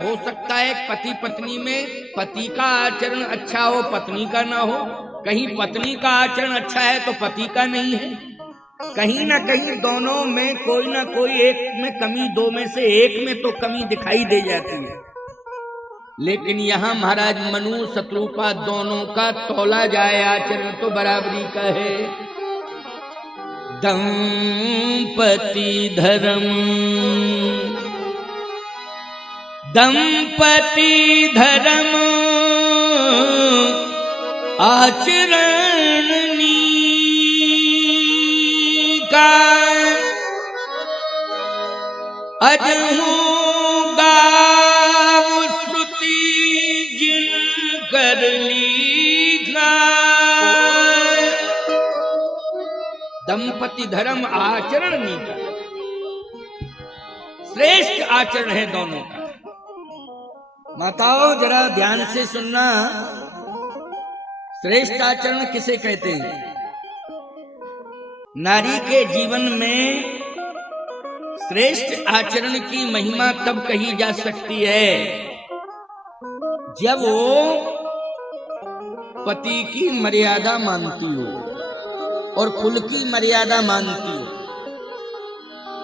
हो सकता है पति पत्नी में पति का आचरण अच्छा हो, पत्नी का ना हो। कहीं पत्नी का आचरण अच्छा है तो पति का नहीं है। कहीं ना कहीं दोनों में कोई ना कोई एक में कमी, दो में से एक में तो कमी दिखाई दे जाती है। लेकिन यहाँ महाराज मनु शत्रुपा दोनों का तोला जाए आचरण तो बराबरी का है। दंपति धर्म, दंपति धर्म आचरण नीका, अजहू गाव श्रुति जिन कर लीखा। दंपति धर्म आचरण नीका, श्रेष्ठ आचरण है दोनों का। माताओं जरा ध्यान से सुनना, श्रेष्ठ आचरण किसे कहते हैं? नारी के जीवन में श्रेष्ठ आचरण की महिमा तब कही जा सकती है जब वो पति की मर्यादा मानती हो और कुल की मर्यादा मानती हो।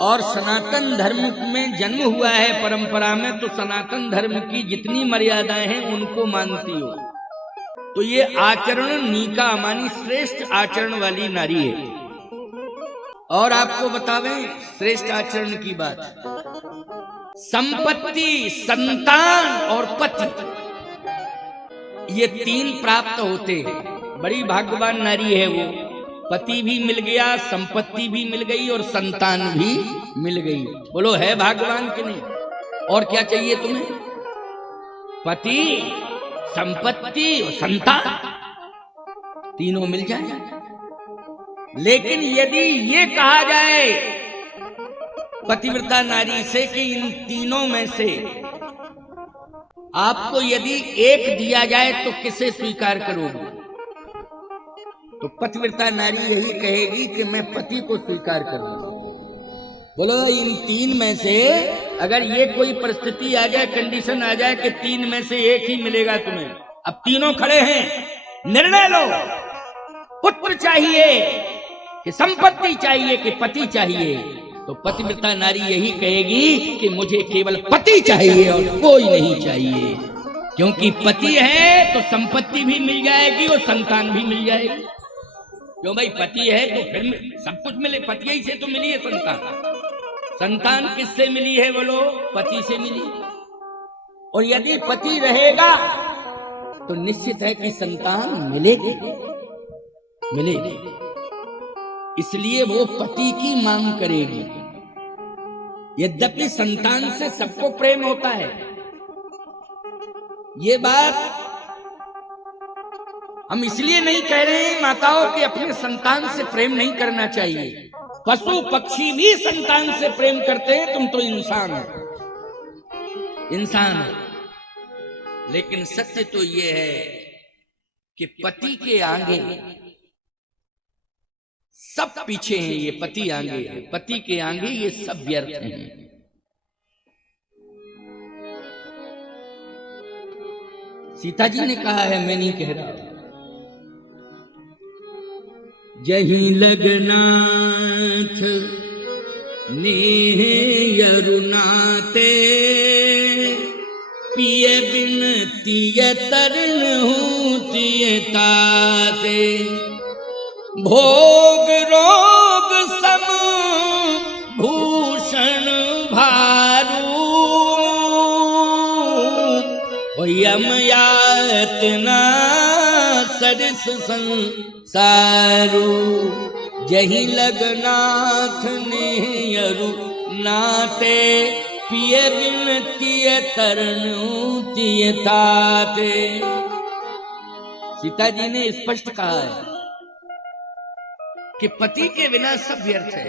और सनातन धर्म में जन्म हुआ है, परंपरा में, तो सनातन धर्म की जितनी मर्यादाएं हैं उनको मानती हो, तो ये आचरण नीका मानी श्रेष्ठ आचरण वाली नारी है। और आपको बतावें श्रेष्ठ आचरण की बात, संपत्ति, संतान और पति, ये तीन प्राप्त होते हैं। बड़ी भाग्यवान नारी है वो। पति भी मिल गया, संपत्ति भी मिल गई और संतान भी मिल गई। बोलो है भाग्यवान कि नहीं? और क्या चाहिए तुम्हें? पति, संपत्ति और संतान, तीनों मिल जाए। लेकिन यदि ये कहा जाए पतिव्रता नारी से कि इन तीनों में से आपको यदि एक दिया जाए तो किसे स्वीकार करोगे? तो पतिव्रता नारी यही कहेगी कि मैं पति को स्वीकार करूंगी। बोलो इन तीन में से अगर ये कोई परिस्थिति आ जाए, कंडीशन आ जाए कि तीन में से एक ही मिलेगा तुम्हें, अब तीनों खड़े हैं, निर्णय लो, पुत्र चाहिए कि संपत्ति चाहिए कि पति चाहिए, तो पतिव्रता नारी यही कहेगी कि मुझे केवल पति चाहिए और कोई नहीं चाहिए। क्योंकि पति है तो संपत्ति भी मिल जाएगी और संतान भी मिल जाएगी। क्यों भाई? पति है तो फिर सब कुछ मिले, पति ही से तो मिली है संतान। संतान किससे मिली है? बोलो, पति से मिली। और यदि पति रहेगा तो निश्चित है कि संतान मिलेगी, मिलेगी। इसलिए वो पति की मांग करेगी। यद्यपि संतान से सबको प्रेम होता है, ये बात हम इसलिए नहीं कह रहे हैं माताओं कि अपने संतान से प्रेम नहीं करना चाहिए। पशु पक्षी भी संतान से प्रेम करते हैं, तुम तो इंसान हो, इंसान हो। लेकिन सत्य तो ये है कि पति के आगे सब पीछे हैं, ये पति आगे है, पति के आगे ये सब व्यर्थ हैं। सीता जी ने कहा है, मैं नहीं कह रहा। जही लगनाथ नेह यरुनाते, पिय बिन तिय तरन हूँ तिय ताते। भोग रोग सम भूषण भारू, यम यातना सरिस संसारू। जही लगनाथ ने यरु नाते, पिय बिन तिय तरनु तिय ताते। सीता जी ने स्पष्ट कहा है कि पति के बिना सब व्यर्थ है।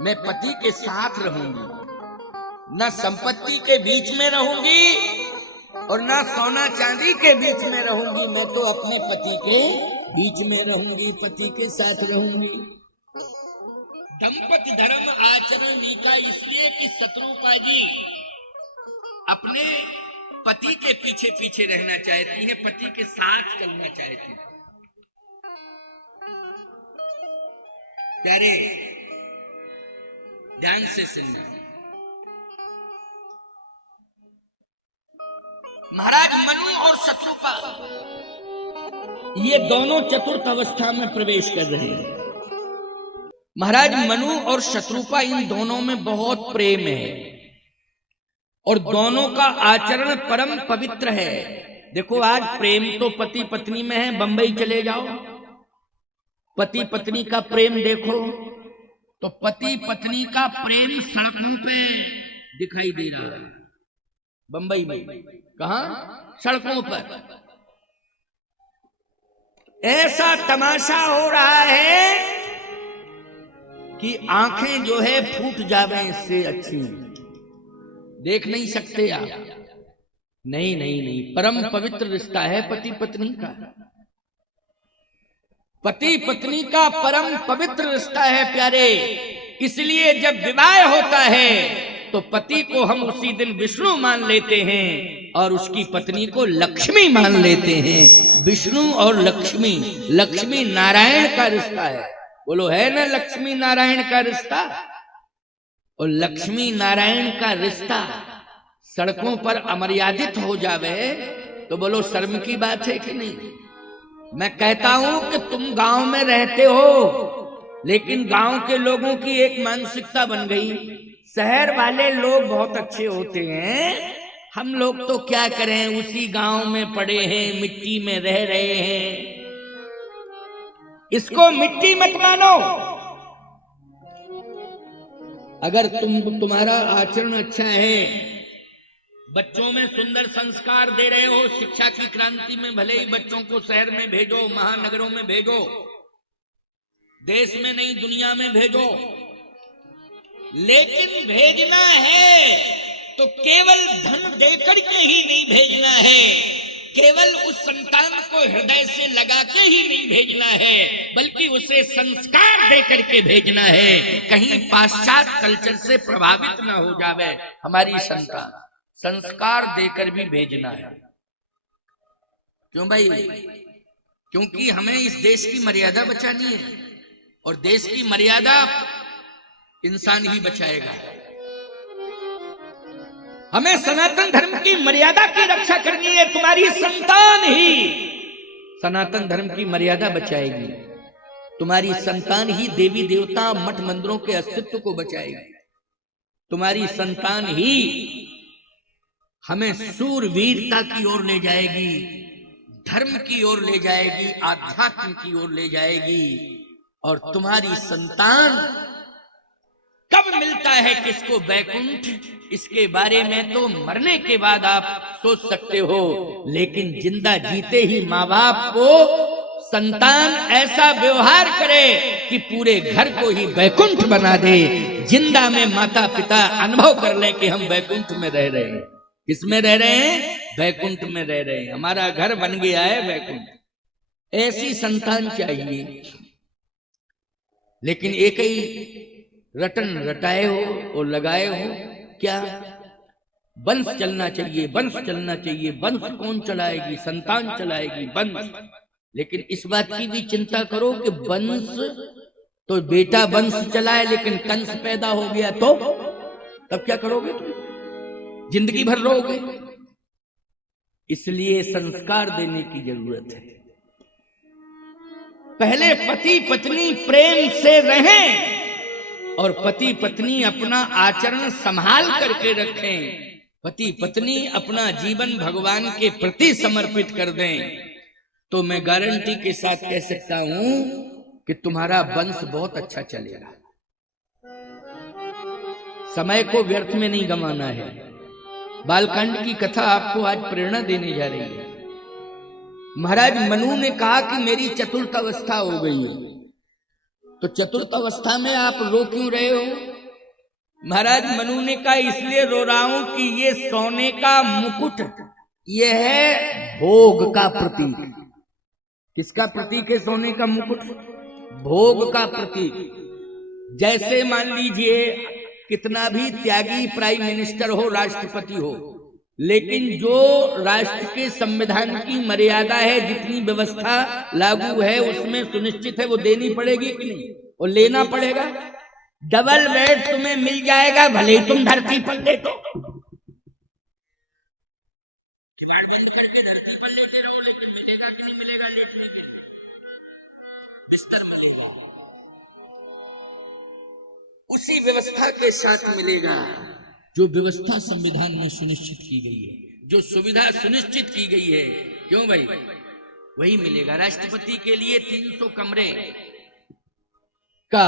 मैं पति के साथ रहूंगी, न संपत्ति के बीच में रहूंगी और न सोना चांदी के बीच में रहूंगी। मैं तो अपने पति के बीच में रहूंगी, पति के साथ रहूंगी। दंपति धर्म आचरण नीका, इसलिए कि शत्रुपा जी अपने पति के पीछे पीछे रहना चाहती हैं, पति के साथ चलना चाहती हैं। प्यारे ध्यान से सुनना, महाराज मनु और शत्रुपा ये दोनों चतुर्थ अवस्था में प्रवेश कर रहे हैं। महाराज मनु और शत्रुपा इन दोनों में बहुत प्रेम है और दोनों का आचरण परम पवित्र है। देखो आज प्रेम तो पति पत्नी में है, बंबई चले जाओ पति पत्नी का प्रेम देखो तो पति पत्नी का प्रेम सड़कों पे दिखाई दे रहा है। बंबई में कहा सड़कों पर ऐसा तमाशा हो रहा है कि आंखें जो है फूट जावे इससे अच्छी देख नहीं सकते आप। नहीं नहीं नहीं, परम पवित्र रिश्ता है पति पत्नी का। पति पत्नी का परम पवित्र रिश्ता है प्यारे। इसलिए जब विवाह होता है तो पति को हम उसी दिन विष्णु मान लेते हैं और उसकी पत्नी को लक्ष्मी मान लेते हैं। विष्णु और लक्ष्मी, लक्ष्मी नारायण का रिश्ता है। बोलो है ना लक्ष्मी नारायण का रिश्ता। और लक्ष्मी नारायण का रिश्ता सड़कों पर अमर्यादित हो जावे तो बोलो शर्म की बात है कि नहीं। मैं कहता हूं कि तुम गांव में रहते हो लेकिन गांव के लोगों की एक मानसिकता बन गई, शहर वाले लोग बहुत अच्छे होते हैं, हम लोग तो क्या करें, उसी गांव में पड़े हैं, मिट्टी में रह रहे हैं। इसको मिट्टी मत मानो। अगर तुम्हारा आचरण अच्छा है, बच्चों में सुंदर संस्कार दे रहे हो, शिक्षा की क्रांति में भले ही बच्चों को शहर में भेजो, महानगरों में भेजो, देश में नहीं दुनिया में भेजो, लेकिन भेजना है तो केवल धन देकर के ही नहीं भेजना है, केवल उस संतान को हृदय से लगा के ही नहीं भेजना है, बल्कि उसे संस्कार देकर के भेजना है। कहीं पाश्चात्य कल्चर से प्रभावित न हो जावे हमारी संतान, संस्कार देकर भी भेजना है। क्यों भाई? क्योंकि हमें इस देश की मर्यादा बचानी है और देश की मर्यादा इंसान ही बचाएगा। हमें सनातन धर्म की मर्यादा की रक्षा करनी है। तुम्हारी संतान ही सनातन धर्म की मर्यादा बचाएगी, तुम्हारी संतान ही देवी देवता मठ मंदिरों के अस्तित्व को बचाएगी, तुम्हारी संतान ही हमें सूरवीरता की ओर ले जाएगी, धर्म की ओर ले जाएगी, आध्यात्म की ओर ले जाएगी। और तुम्हारी संतान कब मिलता है किसको वैकुंठ, इसके बारे में तो मरने के बाद आप सोच सकते हो, लेकिन जिंदा जीते ही माँ बाप को संतान ऐसा व्यवहार करे कि पूरे घर को ही वैकुंठ बना दे। जिंदा में माता पिता अनुभव कर ले कि हम वैकुंठ में रह रहे हैं। किसमें रह रहे हैं? वैकुंठ में रह रहे हैं, हमारा घर बन गया है वैकुंठ। ऐसी संतान चाहिए। लेकिन एक ही रटन रटाए हो और लगाए हो, क्या वंश चलना चाहिए, वंश चलना चाहिए। वंश कौन चलाएगी? संतान चलाएगी वंश। लेकिन इस बात की भी चिंता करो कि वंश तो बेटा वंश चलाए, लेकिन कंस पैदा हो गया तो तब क्या करोगे? तुम जिंदगी भर रहोगे। इसलिए संस्कार देने की जरूरत है। पहले पति पत्नी प्रेम से रहें और पति पत्नी अपना आचरण संभाल करके रखें। पति पत्नी अपना जीवन भगवान के प्रति समर्पित कर दें तो मैं गारंटी के साथ कह सकता हूं कि तुम्हारा वंश बहुत अच्छा चलेगा। समय को व्यर्थ में नहीं गंवाना है। बालकांड की कथा आपको आज प्रेरणा देने जा रही है। महाराज मनु ने कहा कि मेरी चतुर्थ अवस्था हो गई है। तो चतुर्थ अवस्था में आप रो क्यों रहे हो? महाराज मनु ने कहा इसलिए रो रहा हूं कि ये सोने का मुकुट, ये है भोग का प्रतीक। किसका प्रतीक है सोने का मुकुट? भोग का प्रतीक। जैसे मान लीजिए कितना भी त्यागी प्राइम मिनिस्टर हो, राष्ट्रपति हो, लेकिन जो राष्ट्र के संविधान की मर्यादा है, जितनी व्यवस्था लागू है उसमें सुनिश्चित है वो देनी पड़ेगी कि नहीं, और लेना पड़ेगा। डबल बेड तुम्हें मिल जाएगा भले ही तुम धरती पर देखो, उसी व्यवस्था के साथ मिलेगा जो व्यवस्था संविधान में सुनिश्चित की गई है, जो सुविधा सुनिश्चित की गई है। क्यों भाई, वही मिलेगा। राष्ट्रपति के लिए 300 कमरे का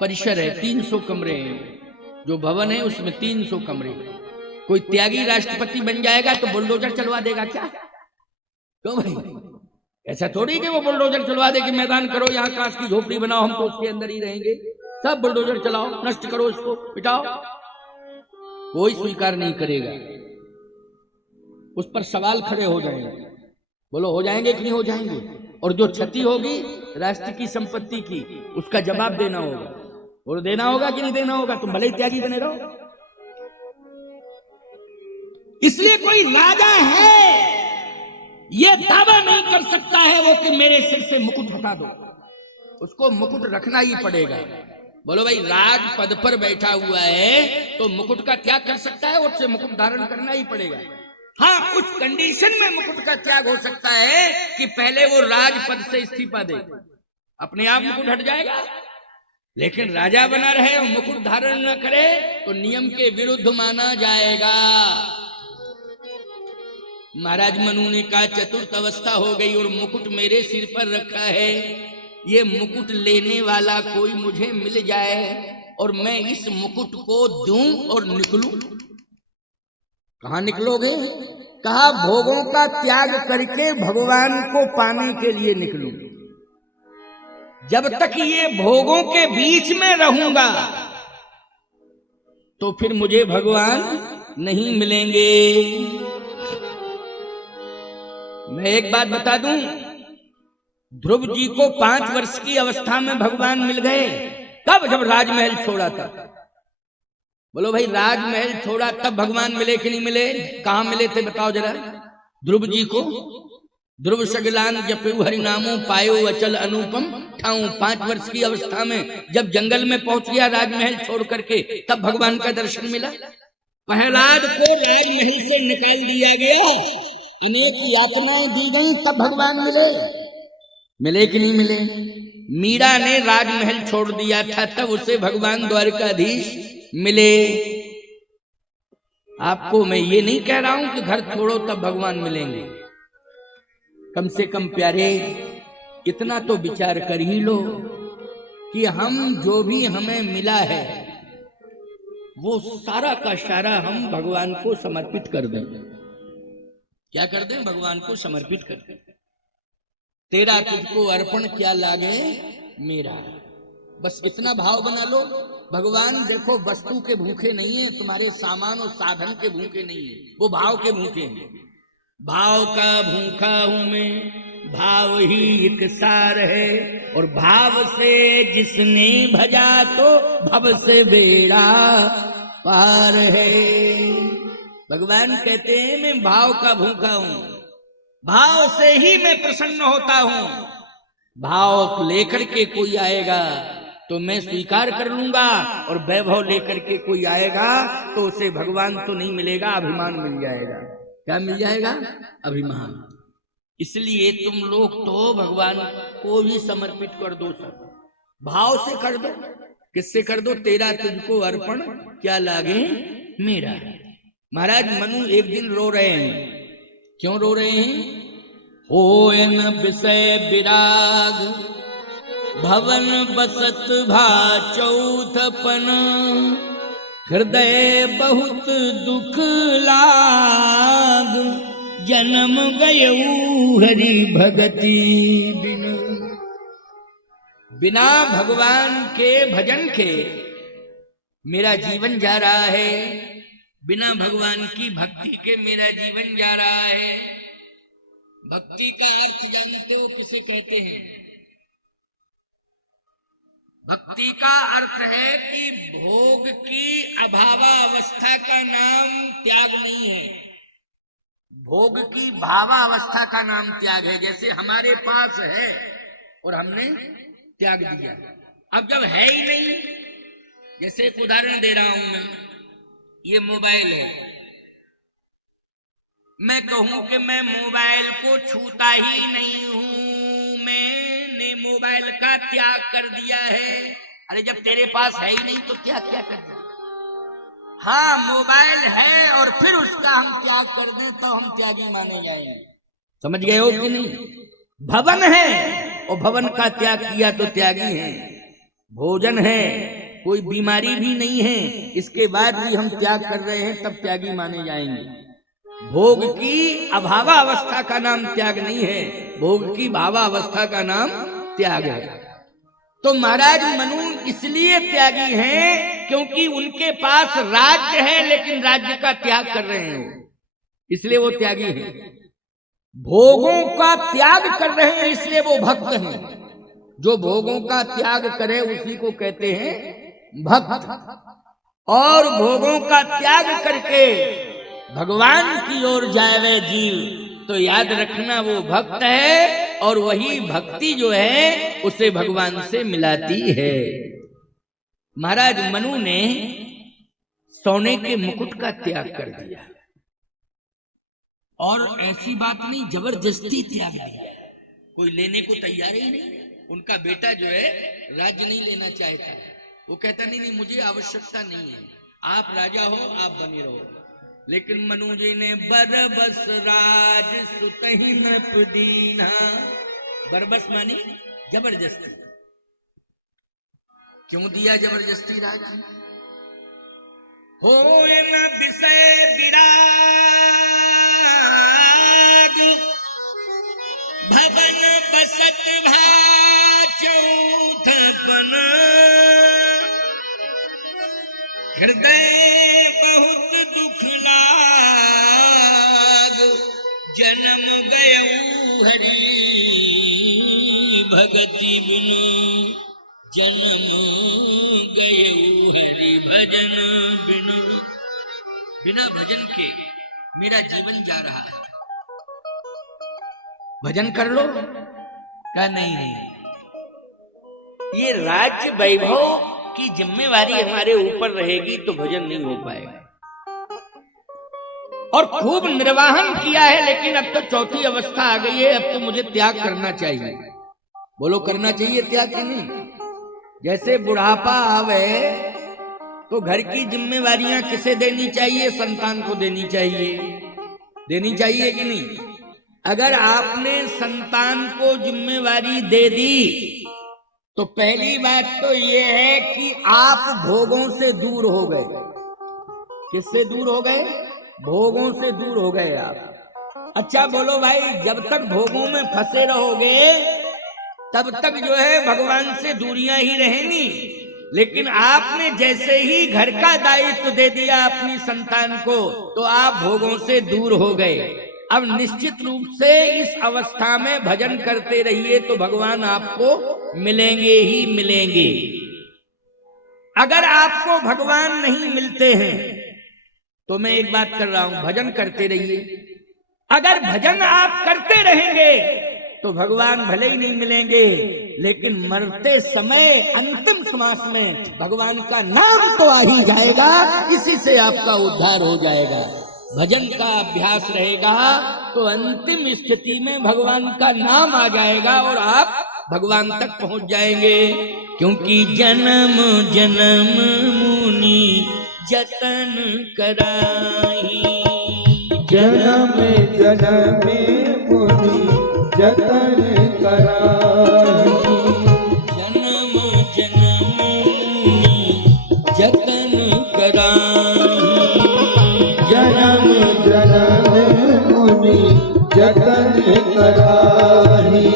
परिसर है, 300 कमरे हैं। जो भवन है उसमें 300 कमरे। कोई त्यागी राष्ट्रपति बन जाएगा तो बुलडोजर चलवा देगा क्या? क्यों भाई, ऐसा थोड़ी कि वो बुलडोजर चलवा दे कि मैदान करो, यहाँ कांच की झोपड़ी बनाओ, हम तो उसके अंदर ही रहेंगे। सब बुलडोजर चलाओ, नष्ट करो, इसको मिटाओ, कोई स्वीकार नहीं करेगा। उस पर सवाल खड़े हो जाएंगे। बोलो हो जाएंगे कि नहीं हो जाएंगे? और जो क्षति होगी राष्ट्र की संपत्ति की, उसका जवाब देना होगा। और देना होगा कि नहीं देना होगा? तुम भले ही त्यागी बने रहो। इसलिए कोई राजा है ये दावा नहीं कर सकता है वो कि मेरे सिर से मुकुट हटा दो, उसको मुकुट रखना ही पड़ेगा। बोलो भाई, राज पद पर बैठा हुआ है तो मुकुट का त्याग कर सकता है? उससे मुकुट धारण करना ही पड़ेगा। हाँ, उस कंडीशन में मुकुट का त्याग हो सकता है कि पहले वो राजपद से इस्तीफा दे, अपने आप मुकुट हट जाएगा। लेकिन राजा बना रहे और मुकुट धारण न करे तो नियम के विरुद्ध माना जाएगा। महाराज मनु ने कहा चतुर्थ अवस्था हो गई और मुकुट मेरे सिर पर रखा है, ये मुकुट लेने वाला कोई मुझे मिल जाए और मैं इस मुकुट को दूं और निकलूं। कहां निकलोगे? कहा भोगों का त्याग करके भगवान को पाने के लिए निकलूं। जब तक ये भोगों के बीच में रहूंगा तो फिर मुझे भगवान नहीं मिलेंगे। मैं एक बात बता दूं, ध्रुव जी को 5 वर्ष की अवस्था में भगवान मिल गए। तब जब राजमहल छोड़ा था। बोलो भाई, राजमहल छोड़ा तब भगवान मिले कि नहीं मिले? कहां मिले थे बताओ जरा ध्रुव जी को? ध्रुव सगलान जपयु हरिनामो पायो अचल अनुपम ठाऊ। 5 वर्ष की अवस्था में जब जंगल में पहुंच गया राजमहल छोड़ करके, तब भगवान का दर्शन मिला। प्रहलाद को राजमहल से निकाल दिया गया, अनेक यातनाएं दी गई, तब भगवान मिले। मिले कि नहीं मिले? मीरा ने राजमहल छोड़ दिया था, तब उसे भगवान द्वारकाधीश मिले। आपको मैं ये नहीं कह रहा हूं कि घर छोड़ो तब भगवान मिलेंगे। कम से कम प्यारे, इतना तो विचार कर ही लो कि हम जो भी हमें मिला है वो सारा का सारा हम भगवान को समर्पित कर दें। क्या कर दें? भगवान को समर्पित कर दें। तेरा तुझको अर्पण क्या लागे मेरा, बस इतना भाव बना लो। भगवान देखो वस्तु के भूखे नहीं है, तुम्हारे सामान और साधन के भूखे नहीं है, वो भाव के भूखे हैं। भाव का भूखा हूं मैं, भाव ही एक सार है, और भाव से जिसने भजा तो भव से बेड़ा पार है। भगवान कहते हैं मैं भाव का भूखा हूं, भाव से ही मैं प्रसन्न होता हूं। भाव लेकर के कोई आएगा तो मैं स्वीकार कर लूंगा, और वैभव लेकर के कोई आएगा तो उसे भगवान तो नहीं मिलेगा, अभिमान मिल जाएगा। क्या मिल जाएगा? अभिमान। इसलिए तुम लोग तो भगवान को ही समर्पित कर दो, सब भाव से कर दो। किससे कर दो? तेरा तुझको अर्पण क्या लागे मेरा। महाराज मनु एक दिन रो रहे हैं। क्यों रो रहे हैं? होयन विषय विराग भवन बसत भा चौथपन, हृदय बहुत दुख लाग, जन्म गयऊ हरि भगति बिन। बिना भगवान के भजन के मेरा जीवन जा रहा है, बिना भगवान की भक्ति के मेरा जीवन जा रहा है। भक्ति का अर्थ जानते हो किसे कहते हैं? भक्ति का अर्थ है कि भोग की अभावावस्था का नाम त्याग नहीं है। भोग की भावावस्था का नाम त्याग है। जैसे हमारे पास है और हमने त्याग दिया, अब जब है ही नहीं, जैसे एक उदाहरण दे रहा हूं मैं, ये मोबाइल है, मैं कहूं कि मैं मोबाइल को छूता ही नहीं हूं, मैंने मोबाइल का त्याग कर दिया है। अरे जब तेरे पास है ही नहीं तो त्याग क्या कर दिया? हाँ, मोबाइल है और फिर उसका हम त्याग कर दें तो हम त्यागी माने जाएंगे। समझ गए हो कि नहीं? भवन है और भवन का त्याग किया तो त्यागी है। भोजन है, कोई बीमारी भी नहीं है, इसके बाद भी हम त्याग कर रहे हैं, तब त्यागी माने जाएंगे। भोग की अभावावस्था का नाम त्याग नहीं है, भोग की भावावस्था का नाम त्याग है। तो महाराज मनु इसलिए त्यागी हैं क्योंकि उनके पास राज्य है लेकिन राज्य का त्याग कर रहे हैं, इसलिए वो त्यागी हैं। भोगों का त्याग कर रहे हैं इसलिए वो भक्त हैं। जो भोगों का त्याग करे उसी को कहते हैं भक्त। और भोगों का त्याग करके भगवान की ओर जाए वे जीव, तो याद रखना वो भक्त है, और वही भक्ति जो है उसे भगवान से मिलाती है। महाराज मनु ने सोने के मुकुट का त्याग कर दिया, और ऐसी बात नहीं जबरदस्ती त्याग दिया, कोई लेने को तैयार ही नहीं। उनका बेटा जो है राज्य नहीं लेना चाहता है, वो कहता नहीं मुझे आवश्यकता नहीं है, आप राजा हो, आप बने रहो। लेकिन मनु जी ने बरबस राज सुतहि न पुदीना, बरबस मानी जबरदस्ती। क्यों दिया जबरदस्ती राज? हो न विषय विराग भवन बसत चौथपन, हृदय बहुत दुख लाग जन्म गयऊ हरि भगति बिनु, जन्म गयऊ हरि भजन बिनु। बिना भजन के मेरा जीवन जा रहा है, भजन कर लो। क्या नहीं, ये राज्य वैभव की जिम्मेवारी हमारे ऊपर रहेगी तो भजन नहीं हो पाएगा। और खूब निर्वाहन किया है, लेकिन अब तो चौथी अवस्था आ गई है, अब तो मुझे त्याग करना चाहिए। बोलो करना चाहिए त्याग कि नहीं? जैसे बुढ़ापा आवे तो घर की जिम्मेवारियां किसे देनी चाहिए? संतान को देनी चाहिए, देनी चाहिए कि नहीं? अगर आपने संतान को जिम्मेवारी दे दी तो पहली बात तो ये है कि आप भोगों से दूर हो गए। किससे दूर हो गए? भोगों से दूर हो गए आप। अच्छा बोलो भाई, जब तक भोगों में फंसे रहोगे तब तक जो है भगवान से दूरियां ही रहेंगी। लेकिन आपने जैसे ही घर का दायित्व दे दिया अपनी संतान को तो आप भोगों से दूर हो गए। अब निश्चित रूप से इस अवस्था में भजन करते रहिए तो भगवान आपको मिलेंगे ही मिलेंगे। अगर आपको भगवान नहीं मिलते हैं तो मैं एक बात कर रहा हूं, भजन करते रहिए। अगर भजन आप करते रहेंगे तो भगवान भले ही नहीं मिलेंगे, लेकिन मरते समय अंतिम श्वास में भगवान का नाम तो आ ही जाएगा, इसी से आपका उद्धार हो जाएगा। भजन का अभ्यास रहेगा तो अंतिम स्थिति में भगवान का नाम आ जाएगा और आप भगवान तक पहुंच जाएंगे। क्योंकि जन्म जन्म मुनि जतन कराही, जन्म जन्म मुनि जतन कराही, जन्म जन्म मुनि जतन कराही, जन्म जन्म मुनि जतन कराही।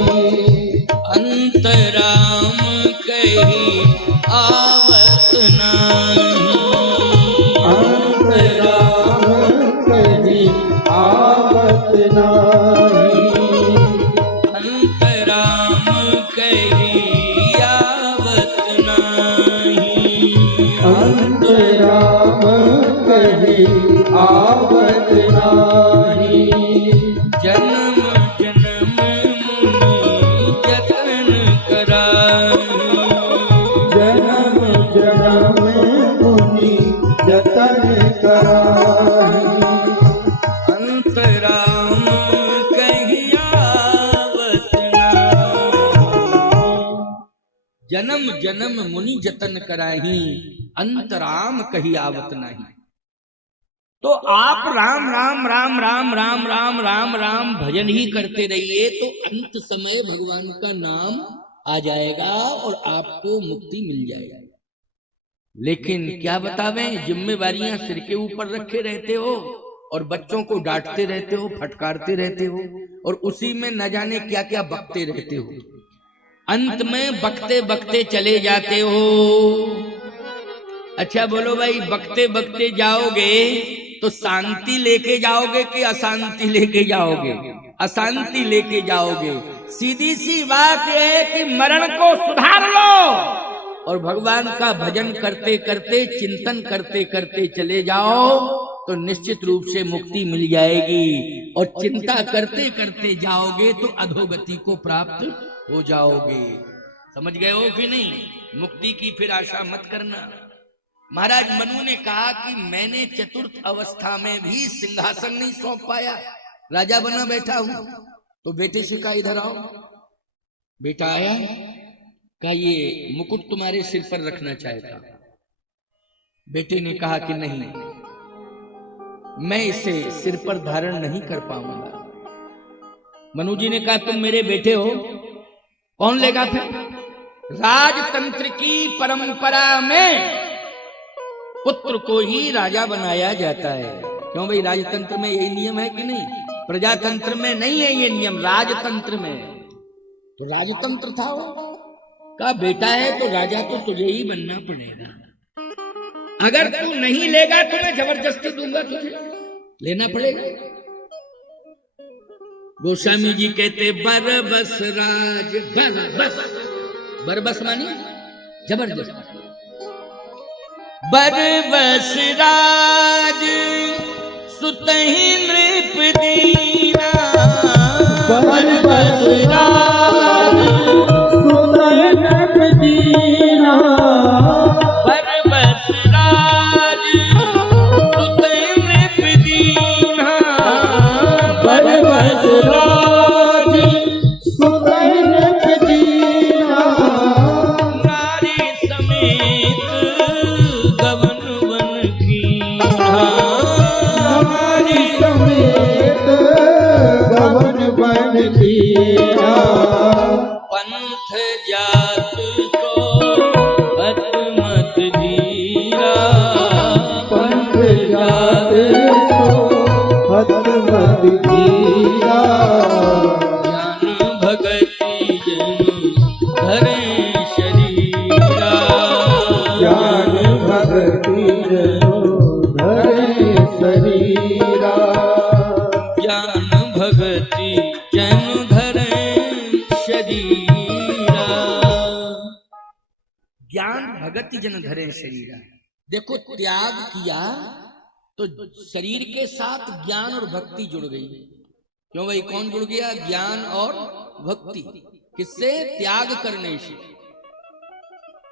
अंतराम कही आवत नाही, अंतराम कही आवत नाही, अंतराम कही आवत नाही, अंतराम कही आवत नाही। जन्म जन्म मुनि जतन कराही, अंतराम कही आवत नहीं। तो आप राम राम राम राम राम राम राम राम भजन ही करते रहिए, तो अंत समय भगवान का नाम आ जाएगा और आपको मुक्ति मिल जाएगी। लेकिन क्या बतावें, जिम्मेवारियां सिर के ऊपर रखे रहते हो और बच्चों को डांटते रहते हो, फटकारते रहते हो, और उसी में न जाने क्या क्या बकते रहते हो। अंत में बकते बकते चले जाते हो। अच्छा बोलो भाई, बकते बकते जाओगे तो शांति लेके जाओगे कि अशांति लेके जाओगे? अशांति लेके जाओगे। सीधी सी बात है कि मरण को सुधार लो और भगवान का भजन करते करते, चिंतन करते करते चले जाओ तो निश्चित रूप से मुक्ति मिल जाएगी। और चिंता करते करते जाओगे तो अधोगति को प्राप्त हो जाओगे। समझ गए हो कि नहीं? मुक्ति की फिर आशा मत करना। महाराज मनु ने कहा कि मैंने चतुर्थ अवस्था में भी सिंहासन नहीं सौंप पाया, राजा बना बैठा हूं। तो बेटे से कहा इधर आओ। बेटा आया, कहा ये मुकुट तुम्हारे सिर पर रखना चाहता। बेटे ने कहा कि नहीं, मैं इसे सिर पर धारण नहीं कर पाऊंगा। मनु जी ने कहा तुम मेरे बेटे हो, कौन लेगा फिर? राजतंत्र की परंपरा में पुत्र को ही राजा बनाया जाता है। क्यों भाई, राजतंत्र में यही नियम है कि नहीं? प्रजातंत्र में नहीं है ये नियम, राजतंत्र में। तो राजतंत्र था वो, का बेटा है तो राजा तो तुझे ही बनना पड़ेगा। अगर तू नहीं लेगा तो मैं जबरदस्ती दूंगा, तुझे लेना पड़ेगा। गोस्वामी जी कहते बरबस राज, बरबस, बरबस मानी जबरदस्त। बरबस राज सुतहि नृप दीना, बरबस राज सुतहि नृप दीना, बरबस राज सुतहि नृप दीना, बरबस राज सुतहि नृप दीना, नारी समेत गवन वन कीना, नारी समेत गवन वन कीना, पंथ जात को हत मत धीरा, पंथ जात सो हत मत धीरा, ज्ञान भगति जन धरे शरीरा, ज्ञान भगति जनो धरे शरीरा, ज्ञान भगति जन धरे शरीरा, ज्ञान भगति जन धरे शरीरा। देखो, त्याग किया तो शरीर के साथ ज्ञान और भक्ति जुड़ गई। क्यों भाई, कौन जुड़ गया? ज्ञान और भक्ति। किससे? त्याग करने से।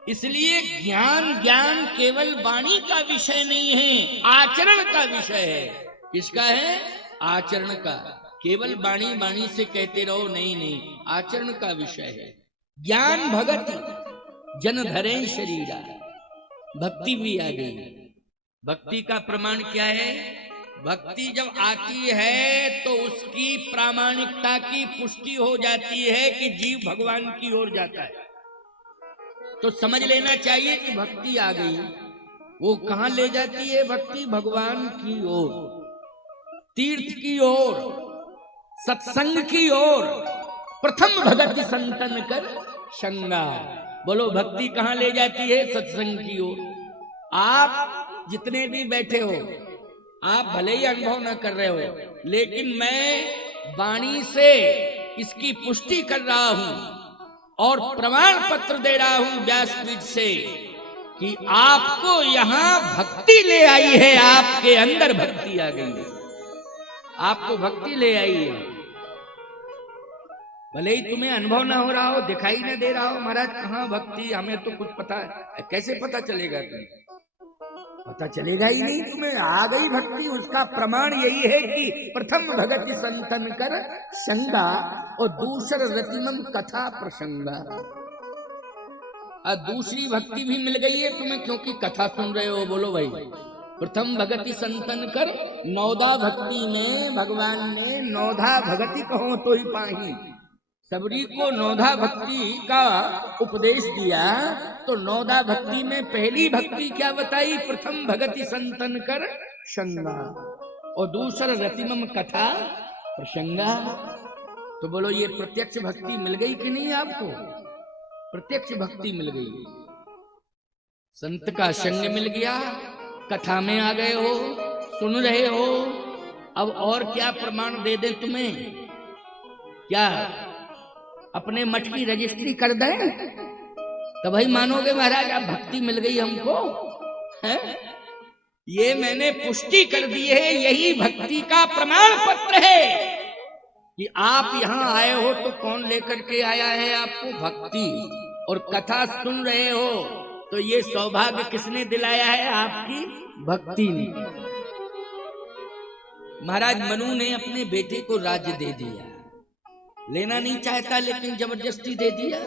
इसलिए ज्ञान केवल वाणी का विषय नहीं है, आचरण का विषय है। किसका है? आचरण का। केवल वाणी से कहते रहो, नहीं, आचरण का विषय है। ज्ञान भगति जन धरे शरीरा, भक्ति भी आ गई। भक्ति का प्रमाण क्या है? भक्ति जब आती है तो उसकी प्रामाणिकता की पुष्टि हो जाती है कि जीव भगवान की ओर जाता है। तो समझ लेना चाहिए कि भक्ति आ गई। वो कहां ले जाती है? भक्ति भगवान की ओर, तीर्थ की ओर, सत्संग की ओर। प्रथम भगति संतन कर संगा। बोलो, भक्ति कहां ले जाती है? सत्संग की ओर। आप जितने भी बैठे हो, आप भले ही अनुभव न कर रहे हो, लेकिन मैं वाणी से इसकी पुष्टि कर रहा हूं और प्रमाण पत्र दे रहा हूं व्यासपीठ से कि आपको यहां भक्ति ले आई है। आपके अंदर भक्ति आ गई है, आपको भक्ति ले आई है। भले ही तुम्हें अनुभव ना हो रहा हो, दिखाई ना दे रहा हो, महाराज कहाँ भक्ति, हमें तो कुछ पता है। कैसे पता चलेगा? तुम्हें पता चलेगा ही नहीं। तुम्हें आ गई भक्ति। उसका प्रमाण यही है कि प्रथम भगति संतन कर संगा और दूसर रतिमम कथा प्रसंगा। और दूसरी भक्ति भी मिल गई है तुम्हें, क्योंकि कथा सुन रहे हो। बोलो भाई, प्रथम भगति संतन कर, नौदा भक्ति में भगवान ने नौधा भगति कहो तो ही पाही। सबरी को नौधा भक्ति का उपदेश दिया, तो नौदा भक्ति में पहली भक्ति क्या बताई? प्रथम भगति संतन कर संगा, और दूसरा रतिमम कथा प्रसंगा। तो बोलो ये प्रत्यक्ष भक्ति मिल गई कि नहीं आपको? प्रत्यक्ष भक्ति मिल गई, संत का संग मिल गया, कथा में आ गए हो, सुन रहे हो। अब और क्या प्रमाण दे दें तुम्हें? क्या अपने मठ की रजिस्ट्री कर दें तो भाई मानोगे महाराज अब भक्ति मिल गई हमको है? ये मैंने पुष्टि कर दी है, यही भक्ति का प्रमाण पत्र है कि आप यहाँ आए हो तो कौन लेकर के आया है आपको? भक्ति। और कथा सुन रहे हो तो ये सौभाग्य किसने दिलाया है? आपकी भक्ति ने। महाराज मनु ने अपने बेटे को राज्य दे दिया, लेना नहीं चाहता लेकिन जबरदस्ती दे दिया।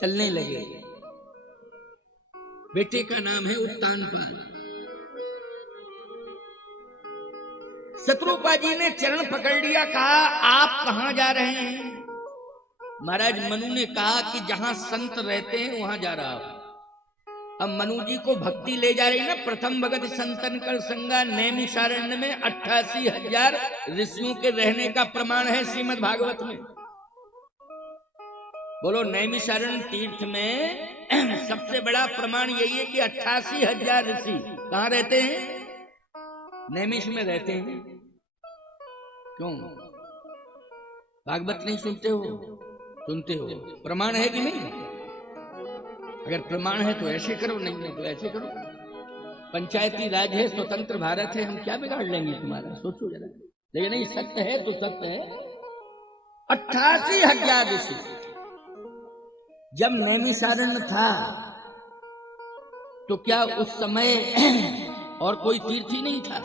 चलने लगे, बेटे का नाम है उत्तानपाद। शत्रुपा जी ने चरण पकड़ लिया, कहा आप कहां जा रहे हैं? महाराज मनु ने कहा कि जहां संत रहते हैं वहां जा रहा हूं। अब मनु जी को भक्ति ले जा रही ना, प्रथम भगत संतन कर संगा नैमिषारण्य में 88,000 ऋषियों के रहने का प्रमाण है श्रीमद् भागवत में। बोलो नैमिषारण्य तीर्थ में सबसे बड़ा प्रमाण यही है कि 88,000 ऋषि कहां रहते हैं? नैमिष में रहते हैं। क्यों भागवत नहीं सुनते हो? सुनते हो। प्रमाण है कि नहीं? अगर प्रमाण है तो ऐसे करो, नहीं है तो ऐसे करो। पंचायती राज है, स्वतंत्र भारत है, हम क्या बिगाड़ लेंगे तुम्हारा? सोचो जरा। लेकिन नहीं, सत्य है तो सत्य है। 88,000 ऋषि। जब नैमिषारण्य था तो क्या उस समय और कोई तीर्थ ही नहीं था?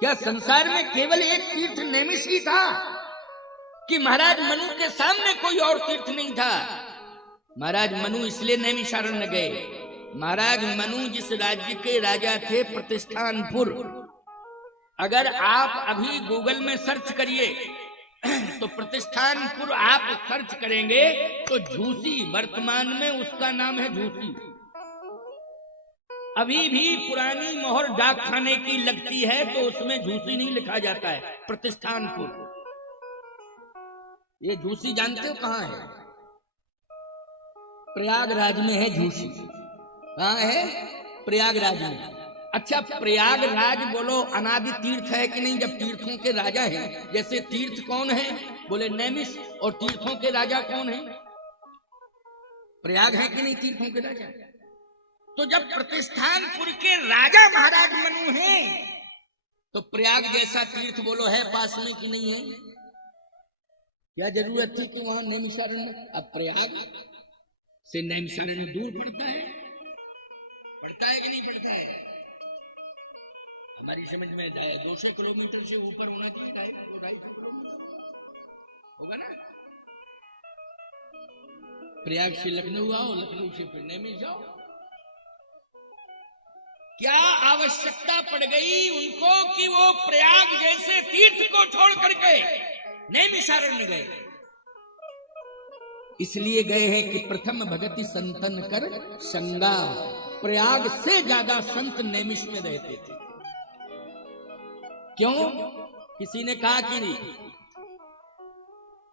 क्या संसार में केवल एक तीर्थ नैमिष ही था कि महाराज मनु के सामने कोई और तीर्थ नहीं था? महाराज मनु इसलिए नैमिषारण्य गए। महाराज मनु जिस राज्य के राजा थे, प्रतिष्ठानपुर, अगर आप अभी गूगल में सर्च करिए तो प्रतिष्ठानपुर आप सर्च करेंगे तो झूसी, वर्तमान में उसका नाम है झूसी। अभी भी पुरानी मोहर डाक खाने की लगती है तो उसमें झूसी नहीं लिखा जाता है, प्रतिष्ठानपुर। ये झूसी जानते हो कहां है? प्रयागराज में है झूसी। कहां है? प्रयागराज में। अच्छा, प्रयागराज बोलो अनादि तीर्थ है कि नहीं? जब तीर्थों के राजा हैं, जैसे तीर्थ कौन है? बोले नैमिष। और तीर्थों के राजा कौन है? प्रयाग है कि नहीं तीर्थों के राजा? तो जब प्रतिष्ठानपुर के राजा महाराज मनु हैं तो प्रयाग जैसा तीर्थ बोलो है पास में कि नहीं है? क्या जरूरत थी कि वहां नैमिषारण्य? अब प्रयाग से नैमिषारण्य दूर पड़ता है? पड़ता है कि नहीं पड़ता है? हमारी समझ में 200 किलोमीटर से ऊपर होना चाहिए, 250 किलोमीटर होगा ना। प्रयाग से लखनऊ आओ, लखनऊ से फिर नैमिष जाओ। क्या आवश्यकता पड़ गई उनको कि वो प्रयाग जैसे तीर्थ को छोड़ करके नैमिषारण्य गए? इसलिए गए हैं कि प्रथम भगति संतन कर संगा। प्रयाग से ज्यादा संत नैमिष में रहते थे। क्यों? किसी ने कहा कि नहीं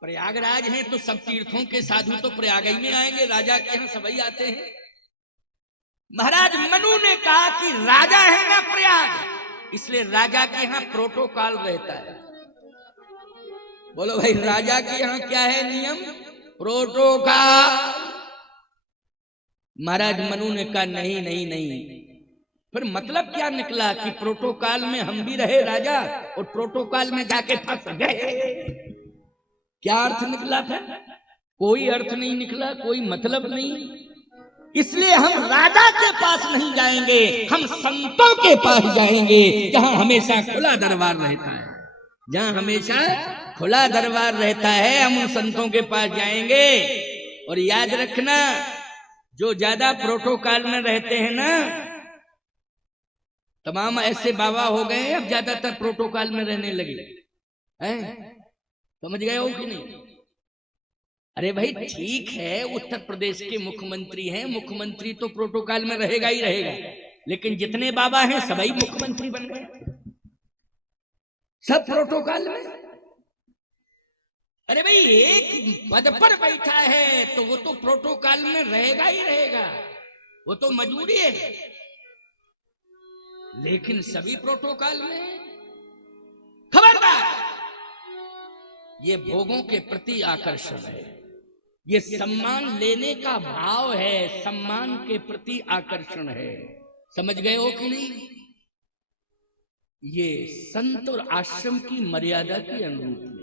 प्रयागराज है तो सब तीर्थों के साधु तो प्रयाग ही में आएंगे, राजा के यहाँ सभी आते हैं। महाराज मनु ने कहा कि राजा है ना प्रयाग, इसलिए राजा के यहाँ प्रोटोकॉल रहता है। बोलो भाई, राजा के यहाँ क्या है नियम? प्रोटोकॉल। महाराज मनु ने कहा नहीं नहीं नहीं। फिर मतलब क्या निकला कि प्रोटोकॉल में हम भी रहे राजा और प्रोटोकॉल में जाके फंस गए। क्या अर्थ निकला था? कोई अर्थ नहीं निकला, कोई मतलब नहीं। इसलिए हम राजा के पास नहीं जाएंगे, हम संतों के पास जाएंगे, जहां हमेशा खुला दरबार रहता है। जहां हमेशा खुला दरबार रहता है, हम उन संतों के पास जाएंगे। और याद रखना, जो ज्यादा प्रोटोकॉल में रहते हैं ना, तमाम ऐसे बाबा हो गए अब ज्यादातर प्रोटोकॉल में रहने लगे हैं। समझ गए हो कि नहीं? अरे भाई ठीक है, उत्तर प्रदेश के मुख्यमंत्री हैं, मुख्यमंत्री तो प्रोटोकॉल में रहेगा ही रहेगा, लेकिन जितने बाबा हैं सभी मुख्यमंत्री बन गए, सब प्रोटोकॉल में। अरे भाई एक पद पर बैठा है तो वो तो प्रोटोकॉल में रहेगा ही रहेगा, वो तो मजबूरी है, लेकिन सभी प्रोटोकॉल में। खबरदार, ये भोगों के प्रति आकर्षण है, ये सम्मान लेने का भाव है, सम्मान के प्रति आकर्षण है। समझ गए हो कि नहीं? ये संत और आश्रम की मर्यादा के अनुरूप है।